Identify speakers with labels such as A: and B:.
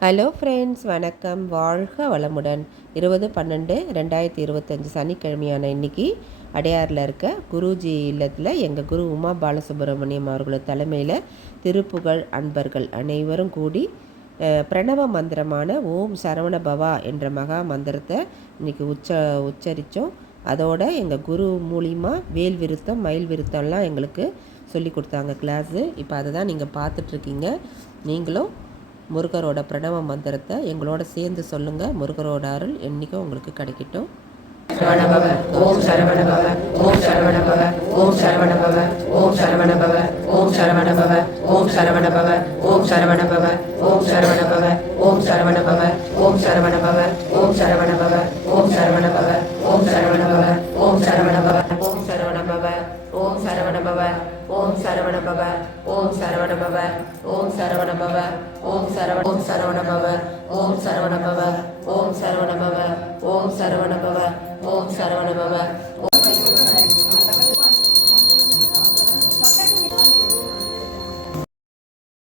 A: Hello friends வணக்கம். வாழ்க வளமுடன். இருபது பன்னெண்டு ரெண்டாயிரத்தி இருபத்தஞ்சி சனிக்கிழமையான இன்னைக்கு அடையாரில் இருக்க குருஜி இல்லத்தில் எங்கள் குரு உமா பாலசுப்ரமணியம் அவர்களோட தலைமையில் திருப்புகழ் அன்பர்கள் அனைவரும் கூடி பிரணவ மந்திரமான ஓம் சரவண பவா என்ற மகா மந்திரத்தை இன்னைக்கு உச்ச உச்சரித்தோம் அதோட எங்கள் குரு மூலிமா வேல் விருத்தம் மயில் விருத்தம்லாம் எங்களுக்கு சொல்லி கொடுத்தாங்க கிளாஸு இப்போ அதை தான் நீங்கள் பார்த்துட்ருக்கீங்க நீங்களும் முருகரோட பிரணவ மந்திரத்தை எங்களோட சேர்ந்து சொல்லுங்கள் முருகரோட அருள் என்றைக்கும் உங்களுக்கு கிடைக்கட்டும்
B: சரவணபவ ஓம் சரவணபவ ஓம் சரவணபவ ஓம் சரவணபவ ஓம் சரவணபவ ஓம் சரவணபவ ஓம் சரவணபவ ஓம் சரவணபவ ஓம் சரவணபவ ஓம் சரவணபவ ஓம் சரவணபவ ஓம் சரவணபவ ஓம் சரவணபவ ஓம் சரவணபவ ஓம் சரவணபவ ஓம் சரவணபவ ஓம் சரவணபவ ஓம் சரவணபவ ஓம் சரவணபவ ஓம் சரவணபவ ஓம் சரவ ஓம் சரவணபவ ஓம் சரவணபவ ஓம் சரவணபவ ஓம் சரவணபவ ஓம் சரவணபவ